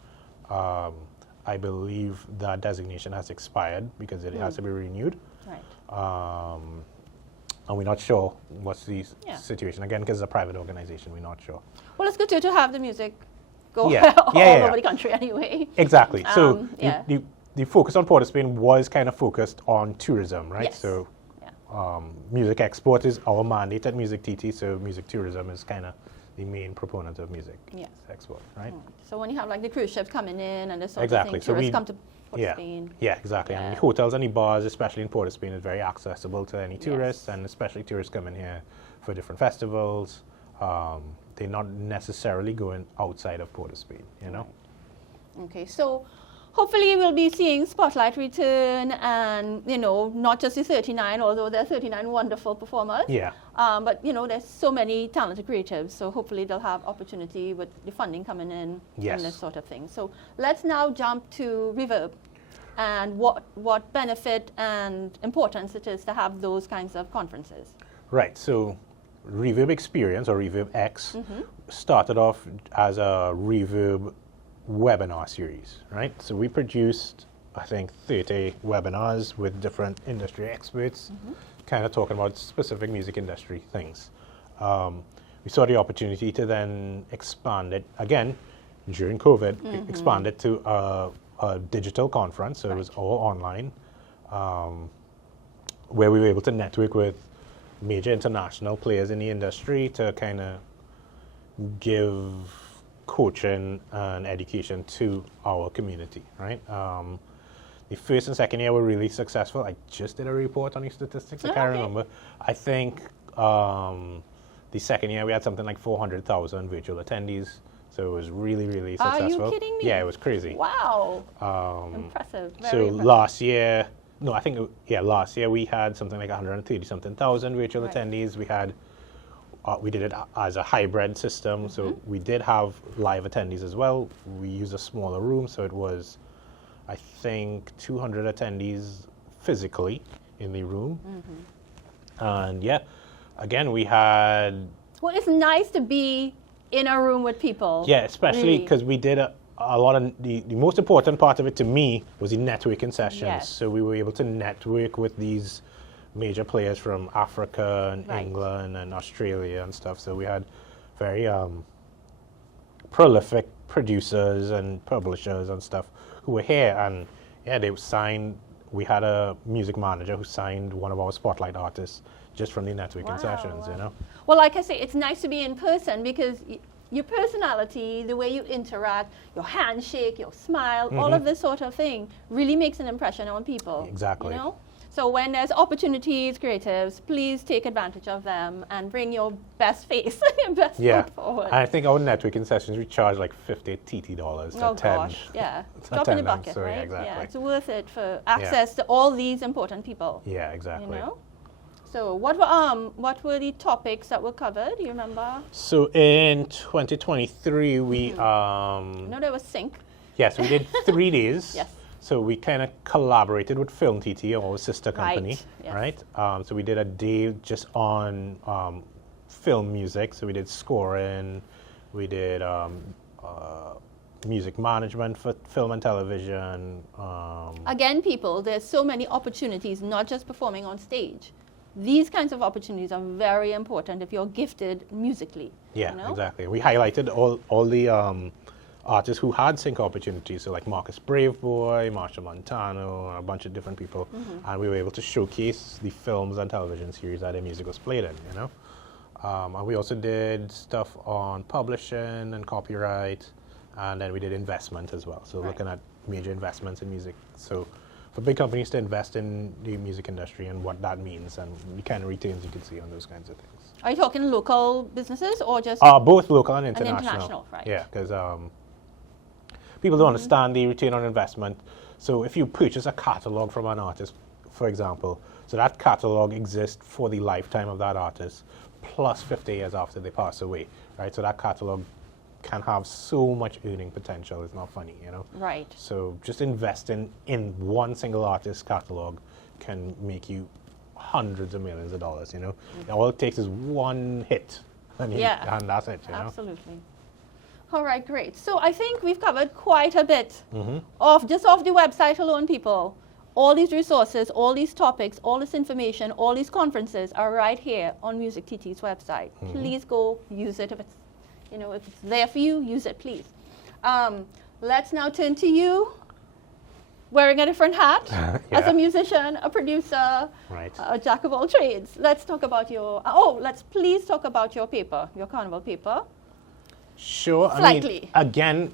I believe that designation has expired because it has to be renewed. Right. And we're not sure what's the situation. Again, because it's a private organization, we're not sure. Well, it's good to have the music go all over the country anyway. Exactly. So yeah. the focus on Port of Spain was kind of focused on tourism, right? Yes. So music export is our mandate at MusicTT, so music tourism is kind of the main proponent of music export, right? So when you have like the cruise ships coming in and this sort of Exactly. thing, So tourists come to Port of Spain. Yeah, exactly. And the hotels and the bars, especially in Port of Spain, is very accessible to any tourists, and especially tourists coming here for different festivals. They're not necessarily going outside of Port of Spain, you know? Okay, so hopefully we'll be seeing Spotlight return and, you know, not just the 39, although there are 39 wonderful performers. Yeah. But, you know, there's so many talented creatives, so hopefully they'll have opportunity with the funding coming in and this sort of thing. So let's now jump to Reverb and what benefit and importance it is to have those kinds of conferences. Right, so Reverb Experience, or Reverb X, started off as a Reverb webinar series, right? So we produced, I think, 30 webinars with different industry experts, kind of talking about specific music industry things. We saw the opportunity to then expand it, again, during COVID, expand it to a digital conference, so it was all online, where we were able to network with major international players in the industry to kind of give coaching and education to our community, right? The first and second year were really successful. I just did a report on the statistics. I can't remember. I think the second year we had something like 400,000 virtual attendees. So it was really, really successful. Are you kidding me? Yeah, it was crazy. Wow. Impressive. Very so impressive. last year, no, I think, last year we had something like 130-something thousand virtual attendees. We had we did it as a hybrid system, so we did have live attendees as well. We used a smaller room, so it was, I think, 200 attendees physically in the room. And again, we had... Well, it's nice to be in a room with people. Yeah, especially because we did a lot of... The most important part of it to me was the networking sessions. Yes. So we were able to network with these major players from Africa and England and Australia and stuff. So we had very prolific producers and publishers and stuff who were here. And they signed, we had a music manager who signed one of our Spotlight artists just from the networking sessions, you know? Well, like I say, it's nice to be in person because your personality, the way you interact, your handshake, your smile, all of this sort of thing really makes an impression on people. Exactly. You know? So when there's opportunities, creatives, please take advantage of them and bring your best face, your best foot forward. I think our networking sessions, we charge like $50 TT to attend. Gosh, drop in the bucket, so, right? Yeah, exactly. Yeah, it's worth it for access to all these important people. Yeah, exactly. You know? So what were the topics that were covered? Do you remember? So in 2023, we... No, there was Sync. Yes, we did 3 days. Yes. So we kind of collaborated with Film TT, our sister company, Yes. right? So we did a day just on film music. So we did scoring, we did music management for film and television. Again, people, there's so many opportunities, not just performing on stage. These kinds of opportunities are very important if you're gifted musically. Yeah, you know? exactly. We highlighted all the artists who had sync opportunities, so like Marcus Braveboy, Marsha Montano, and a bunch of different people, and we were able to showcase the films and television series that their music was played in, you know. And we also did stuff on publishing and copyright, and then we did investment as well. So looking at major investments in music. So for big companies to invest in the music industry and what that means and the kind of returns you can see on those kinds of things. Are you talking local businesses or just? Both local and international. And international, right. Yeah, because people don't understand the return on investment. So if you purchase a catalog from an artist, for example, so that catalog exists for the lifetime of that artist, plus 50 years after they pass away, right? So that catalog can have so much earning potential. It's not funny, you know? Right. So just investing in one single artist's catalog can make you hundreds of millions of dollars, you know? All it takes is one hit, and that's it, you know? Absolutely. All right, great. So I think we've covered quite a bit of just off the website alone, people. All these resources, all these topics, all this information, all these conferences are right here on MusicTT's website. Please go use it. If it's, you know, if it's there for you, use it, please. Let's now turn to you, wearing a different hat as a musician, a producer, a jack of all trades. Let's talk about your. Let's please talk about your paper, your carnival paper. Sure. Slightly. I mean, again,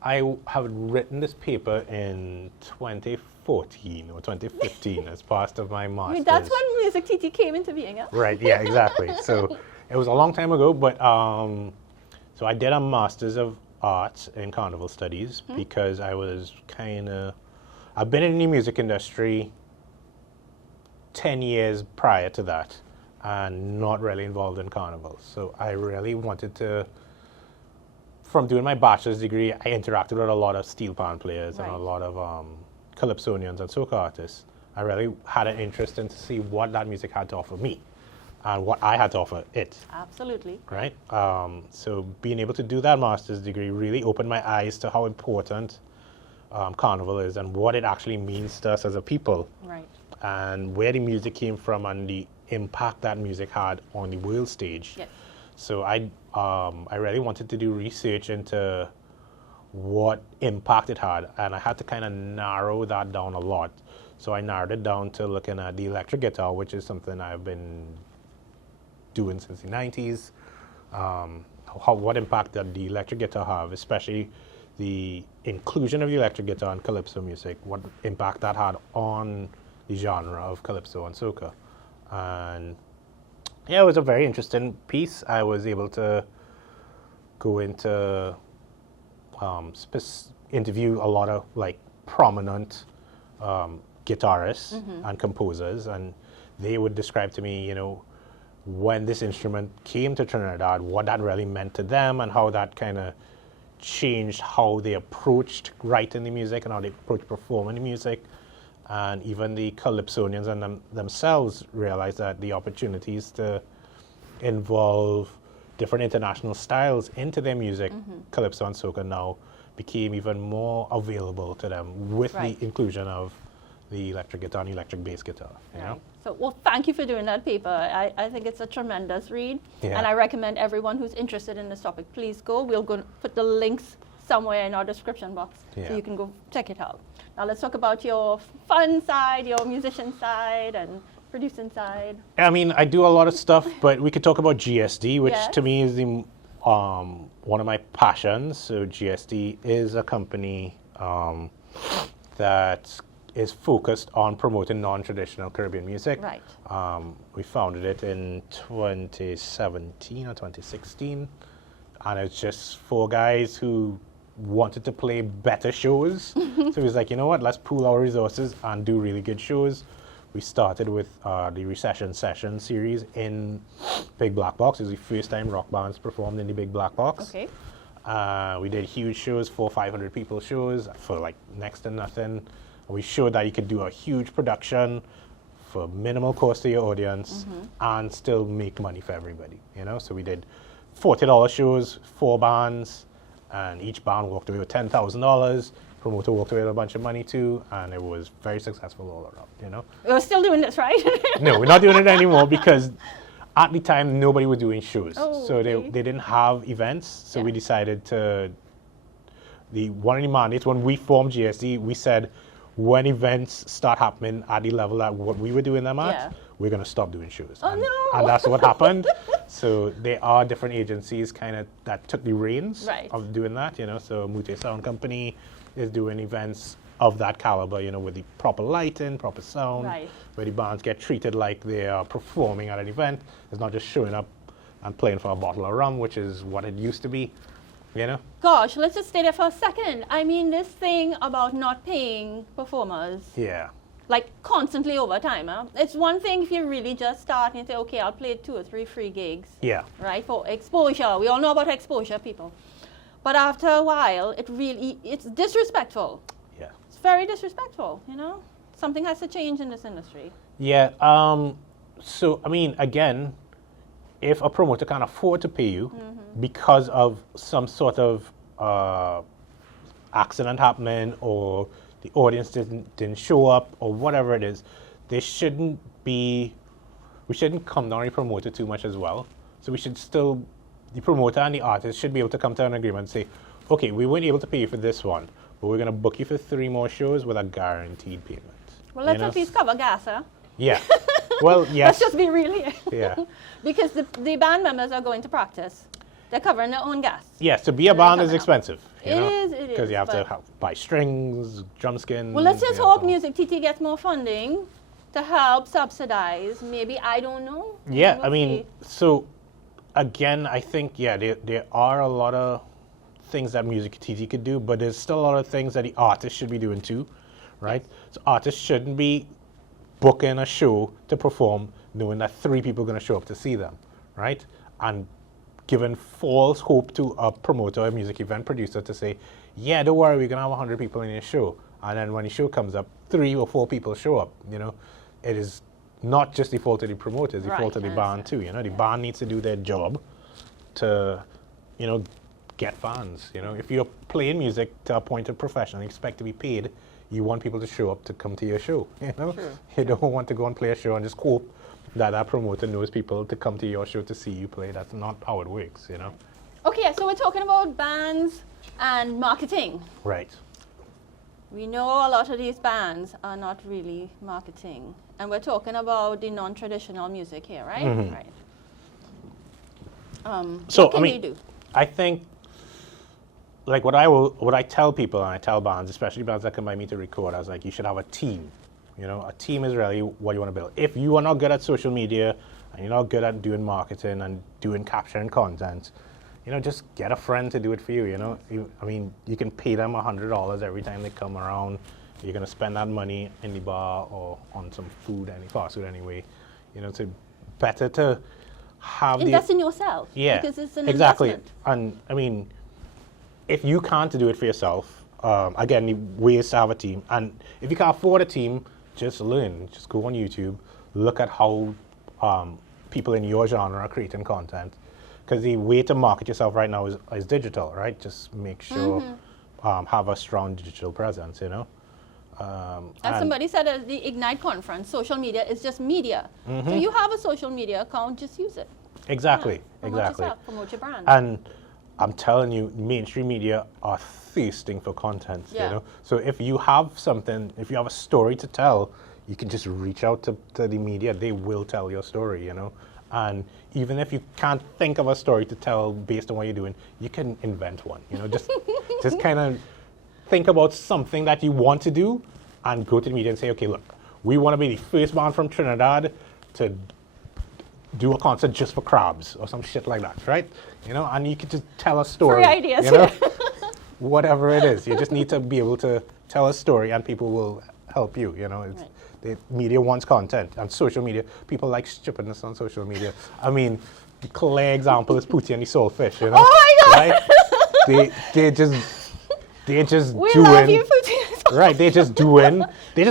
I have written this paper in 2014 or 2015 as part of my master's. I mean, that's when MusicTT came into being, huh? Right, yeah, exactly. So it was a long time ago, but so I did a master's of arts in carnival studies because I was I've been in the music industry 10 years prior to that and not really involved in carnival. So I really wanted to, from doing my bachelor's degree, I interacted with a lot of steel pan players and a lot of calypsonians and soca artists. I really had an interest in to see what that music had to offer me and what I had to offer it. Absolutely. Right? So being able to do that master's degree really opened my eyes to how important carnival is and what it actually means to us as a people. Right. And where the music came from and the impact that music had on the world stage. Yes. So I really wanted to do research into what impact it had, and I had to kind of narrow that down a lot. So I narrowed it down to looking at the electric guitar, which is something I've been doing since the 90s. What impact did the electric guitar have, especially the inclusion of the electric guitar in calypso music, what impact that had on the genre of calypso and soca. And yeah, it was a very interesting piece. I was able to go into interview a lot of like prominent guitarists and composers, and they would describe to me, you know, when this instrument came to Trinidad, what that really meant to them and how that kind of changed how they approached writing the music and how they approached performing the music. And even the calypsonians and themselves realized that the opportunities to involve different international styles into their music, calypso and soca, now became even more available to them with the inclusion of the electric guitar and electric bass guitar. You know? So, well, thank you for doing that paper. I think it's a tremendous read, and I recommend everyone who's interested in this topic, please go. We'll go put the links somewhere in our description box so you can go check it out. Now let's talk about your fun side, your musician side, and producing side. I mean, I do a lot of stuff, but we could talk about GSD, which to me is the one of my passions. So GSD is a company that is focused on promoting non-traditional Caribbean music. Right. We founded it in 2017 or 2016, and it's just 4 guys who wanted to play better shows. So he was like, you know what, let's pool our resources and do really good shows. We started with the Recession Session series in Big Black Box. It was the first time rock bands performed in the Big Black Box. Okay. We did huge shows, 400-500 people shows for like next to nothing. We showed that you could do a huge production for minimal cost to your audience and still make money for everybody, you know? So we did $40 shows, 4 bands, and each band walked away with $10,000. Promoter walked away with a bunch of money too, and it was very successful all around, you know? We're still doing this, right? No, we're not doing it anymore because at the time nobody was doing shows. So they didn't have events, so we decided to, one of the mandates when we formed GSD, we said when events start happening at the level that what we were doing them at, we're going to stop doing shows. Oh, no. And that's what happened. So there are different agencies kind of that took the reins Right. of doing that, you know. So Mute Sound Company is doing events of that caliber, you know, with the proper lighting, proper sound, Right. where the bands get treated like they are performing at an event. It's not just showing up and playing for a bottle of rum, which is what it used to be, you know. Gosh, let's just stay there for a second. I mean, this thing about not paying performers, Yeah. like constantly over time, huh? It's one thing if you really just start and say, okay, I'll play 2 or 3 free gigs, Yeah. right, for exposure. We all know about exposure, people. But after a while, it's disrespectful. Yeah. It's very disrespectful, you know? Something has to change in this industry. Yeah. So, I mean, again, if a promoter can't afford to pay you because of some sort of accident happening, or the audience didn't show up, or whatever it is, we shouldn't come down on the promoter too much as well. So we should still, the promoter and the artist should be able to come to an agreement and say, okay, we weren't able to pay you for this one, but we're going to book you for 3 more shows with a guaranteed payment. Well, let's You know? at least cover gas, huh? Yeah. Well, yes. Let's just be real here. Yeah. Because the band members are going to practice. They're covering their own gas. Yes, to be a band is coming up. expensive. You know? It is, Because you have to but- buy strings, drum skins. Well, let's just you know, hope so- MusicTT gets more funding to help subsidize. Maybe, I don't know. Yeah, We'll I mean, see. so again, I think, yeah, there are a lot of things that MusicTT could do, but there's still a lot of things that the artists should be doing too, right? So artists shouldn't be booking a show to perform knowing that 3 people are going to show up to see them, right? And giving false hope to a promoter or a music event producer to say, yeah, don't worry, we're going to have 100 people in your show. And then when the show comes up, 3 or 4 people show up, you know. It is not just the fault of the promoter, it's the Right, fault of the I band understand. too, you know. The band needs to do their job to, you know, get fans, you know. If you're playing music to a point of profession and expect to be paid, you want people to show up to come to your show, you know. True. You don't want to go and play a show and just hope that promoter knows people to come to your show to see you play. That's not how it works, you know. Okay, so we're talking about bands and marketing. Right. We know a lot of these bands are not really marketing. And we're talking about the non-traditional music here, right? Mhm. Right. So, what can I mean, we do? I think, like what I tell people, and I tell bands, especially bands that come by me to record, I was like, you should have a team. You know, a team is really what you want to build. If you are not good at social media and you're not good at doing marketing and doing capturing content, you know, just get a friend to do it for you. You know, I mean, you can pay them $100 every time they come around. You're gonna spend that money in the bar or on some food, any fast food anyway. You know, it's better to have Invest in yourself. Yeah, Because it's an exactly. investment. And I mean, if you can't do it for yourself, again, the way is to have a team. And if you can't afford a team, just learn. Just go on YouTube, look at how people in your genre are creating content. Because the way to market yourself right now is digital, right? Just make sure have a strong digital presence, you know. As and- somebody said at the Ignite conference, social media is just media. So you have a social media account, just use it. Exactly, Yeah, promote exactly. yourself, promote your brand. And I'm telling you, mainstream media are thirsting for content, Yeah. you know. So if you have something, if you have a story to tell, you can just reach out to the media. They will tell your story, you know. And even if you can't think of a story to tell based on what you're doing, you can invent one, you know. Just kind of think about something that you want to do and go to the media and say, okay, look, we want to be the first band from Trinidad to do a concert just for crabs or some shit like that, right? You know, and you could just tell a story. Free ideas. You know? Whatever it is, you just need to be able to tell a story and people will help you, you know. Right. The media wants content, and social media, people like stupidness on social media. I mean, the clear example is Pootie and the Saltfish, you know. Oh my God! Right? They're just We doing, love you, Pootie. right? They're just being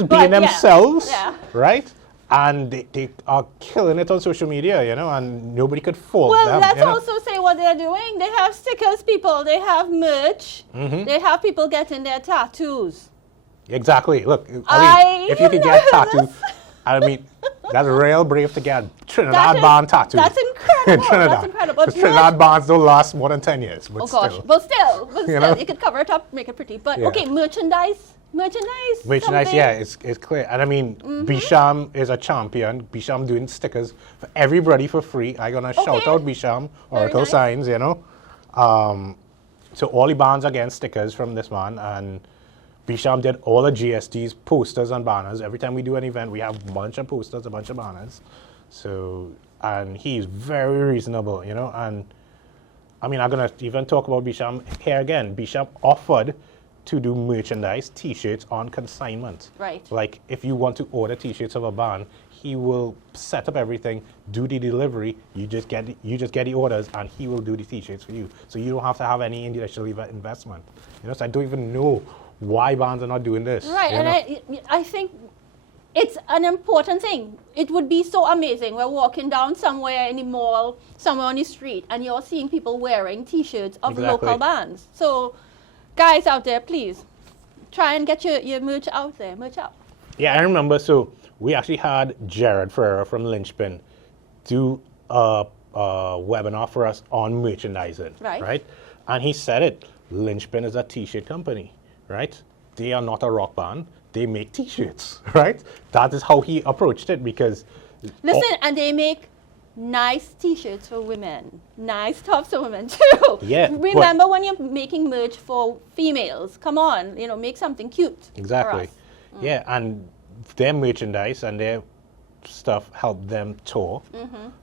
But, yeah, themselves, yeah. right? And they are killing it on social media, you know, and nobody could fault Well, them. let's you know? also say what they're doing. They have stickers, people. They have merch. They have people getting their tattoos. Exactly. Look, I mean, if you could get nervous. tattoo, I mean, that's real brave to get Trinidad That is- band tattoos. That's incredible. Trinidad. That's incredible. Because Trinidad bands don't last more than 10 years. But Oh gosh, still. but still, You know? you could cover it up, make it pretty. But Yeah. okay, merchandise. Merchandise. Merchandise, something. yeah, it's clear. And I mean, Bisham is a champion. Bisham doing stickers for everybody for free. I'm going to shout out Bisham, Oracle nice. Signs, you know. So all the bands are getting stickers from this man. And Bisham did all the GST's posters and banners. Every time we do an event, we have a bunch of posters, a bunch of banners. So, and he's very reasonable, you know. And I mean, I'm going to even talk about Bisham here again. Bisham offered to do merchandise, T-shirts on consignment. Right. Like if you want to order T-shirts of a band, he will set up everything, do the delivery. You just get the orders, and he will do the T-shirts for you. So you don't have to have any initial investment. You know, so I don't even know why bands are not doing this. Right, and I think it's an important thing. It would be so amazing. We're walking down somewhere in the mall, somewhere on the street, and you're seeing people wearing T-shirts of local bands. So, guys out there, please try and get your merch out there. Merch out. Yeah, I remember. So we actually had Jared Ferreira from Lynchpin do a webinar for us on merchandising. Right. And he said it. Lynchpin is a T-shirt company. Right. They are not a rock band. They make T-shirts. Right. That is how he approached it because. Listen, and they make nice T-shirts for women, nice tops for women too. Yeah. Remember when you're making merch for females? Come on, you know, make something cute. Exactly. Yeah, and their merchandise and their stuff help them tour,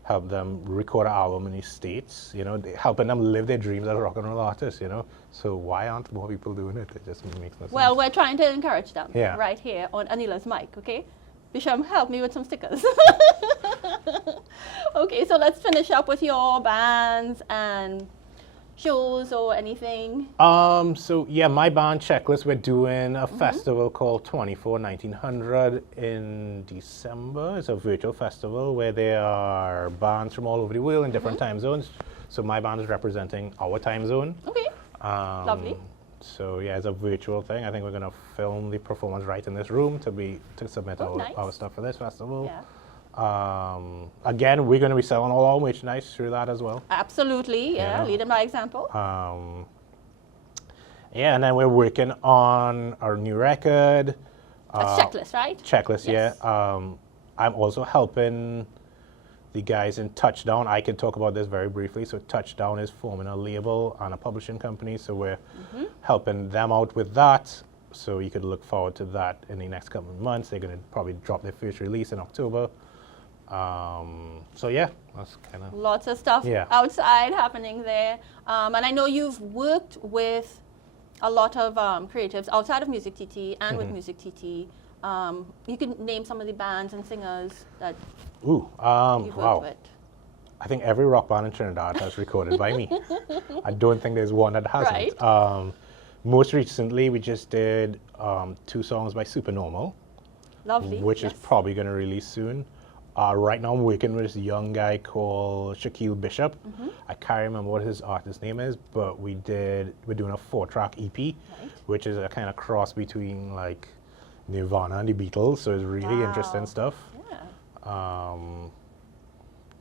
help them record an album in the States. You know, helping them live their dreams as a rock and roll artist. You know, so why aren't more people doing it? It just makes no sense. Well, we're trying to encourage them. Yeah. Right here on Aneela's mic. Okay. Bisham, help me with some stickers. Okay, so let's finish up with your bands and shows or anything. So yeah, my band Checklist, we're doing a festival called 24-1900 in December. It's a virtual festival where there are bands from all over the world in different time zones. So my band is representing our time zone. Okay, lovely. So yeah, it's a virtual thing. I think we're gonna film the performance right in this room to submit our stuff for this festival. Yeah. Again, we're gonna be selling all our merchandise through that as well. Absolutely, yeah. Lead them by example. Yeah, and then we're working on our new record. That's Checklist, right? Checklist, yes. Yeah. I'm also helping the guys in Touchdown. I can talk about this very briefly. So Touchdown is forming a label and a publishing company. So we're helping them out with that. So you could look forward to that in the next couple of months. They're going to probably drop their first release in October. So yeah, that's kind of... Lots of stuff outside happening there. And I know you've worked with a lot of creatives outside of MusicTT and with MusicTT. You can name some of the bands and singers that you've worked with. I think every rock band in Trinidad has recorded by me. I don't think there's one that hasn't. Right. Most recently, we just did 2 songs by Supernormal. Lovely. Which is probably going to release soon. Right now, I'm working with this young guy called Shaquille Bishop. I can't remember what his artist name is, but we're doing a 4-track EP, which is a kind of cross between like Nirvana and the Beatles. So it's really interesting stuff. Yeah.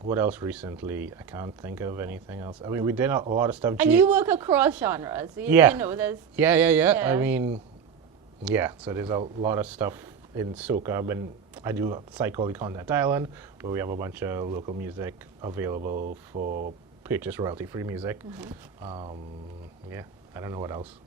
What else recently? I can't think of anything else. I mean, we did a lot of stuff. And you work across genres. You know, there's... Yeah. I mean, yeah. So there's a lot of stuff in soca, and I do a site called the Content Island, where we have a bunch of local music available for purchase royalty-free music. Yeah, I don't know what else.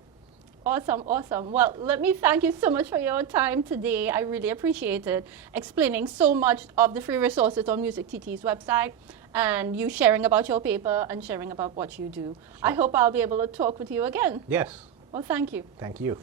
Awesome, awesome. Well, let me thank you so much for your time today. I really appreciate it. Explaining so much of the free resources on MusicTT's website and you sharing about your paper and sharing about what you do. Sure. I hope I'll be able to talk with you again. Yes. Well, thank you. Thank you.